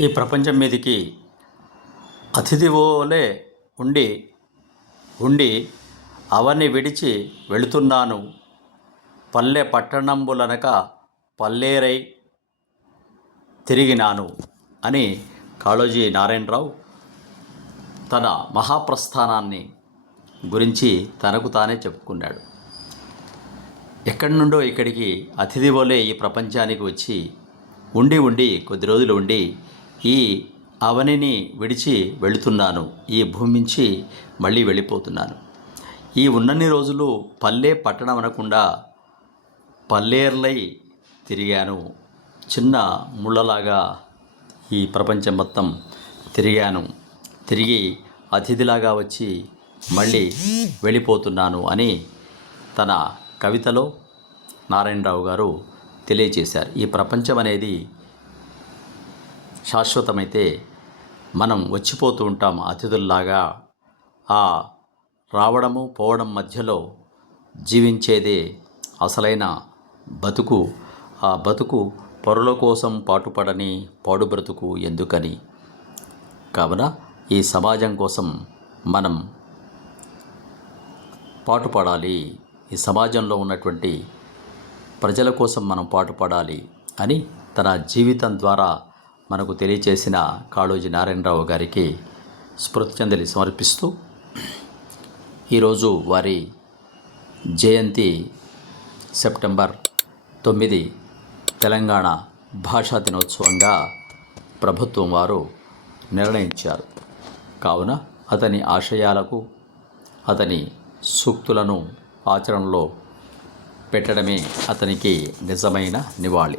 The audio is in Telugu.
ఈ ప్రపంచం మీదకి అతిథివోలే ఉండి ఉండి అవన్నీ విడిచి వెళుతున్నాను. పల్లె పట్టణంబులనక పల్లేరై తిరిగినాను అని కాళోజీ నారాయణరావు తన మహాప్రస్థానాన్ని గురించి తనకు తానే చెప్పుకున్నాడు. ఎక్కడి నుండో ఇక్కడికి అతిథి వలె ఈ ప్రపంచానికి వచ్చి ఉండి ఉండి కొద్ది రోజులు ఉండి ఈ అవనిని విడిచి వెళుతున్నాను. ఈ భూమి నుంచి మళ్ళీ వెళ్ళిపోతున్నాను. ఈ ఉన్నన్ని రోజులు పల్లె పట్టణం అనకుండా పల్లేర్లై తిరిగాను. చిన్న ముళ్ళలాగా ఈ ప్రపంచం మొత్తం తిరిగాను. తిరిగి అతిథిలాగా వచ్చి మళ్ళీ వెళ్ళిపోతున్నాను అని తన కవితలో నారాయణరావు గారు తెలియచేశారు ఈ ప్రపంచం అనేది శాశ్వతమైతే మనం వచ్చిపోతూ ఉంటాం అతిథుల్లాగా. ఆ రావడము పోవడం మధ్యలో జీవించేదే అసలైన బతుకు. ఆ బతుకు పరుల కోసం పాటుపడని పాడు బ్రతుకు ఎందుకని? కావున ఈ సమాజం కోసం మనం పాటుపడాలి. ఈ సమాజంలో ఉన్నటువంటి ప్రజల కోసం మనం పాటుపడాలి అని తన జీవితం ద్వారా మనకు తెలియచేసిన కాళోజీ నారాయణరావు గారికి స్మృతిచందలి సమర్పిస్తూ ఈరోజు వారి జయంతి సెప్టెంబర్ తొమ్మిది తెలంగాణ భాషా దినోత్సవంగా ప్రభుత్వం వారు నిర్ణయించారు. కావున అతని ఆశయాలకు అతని సూక్తులను ఆచరణలో పెట్టడమే అతనికి నిజమైన నివాళి.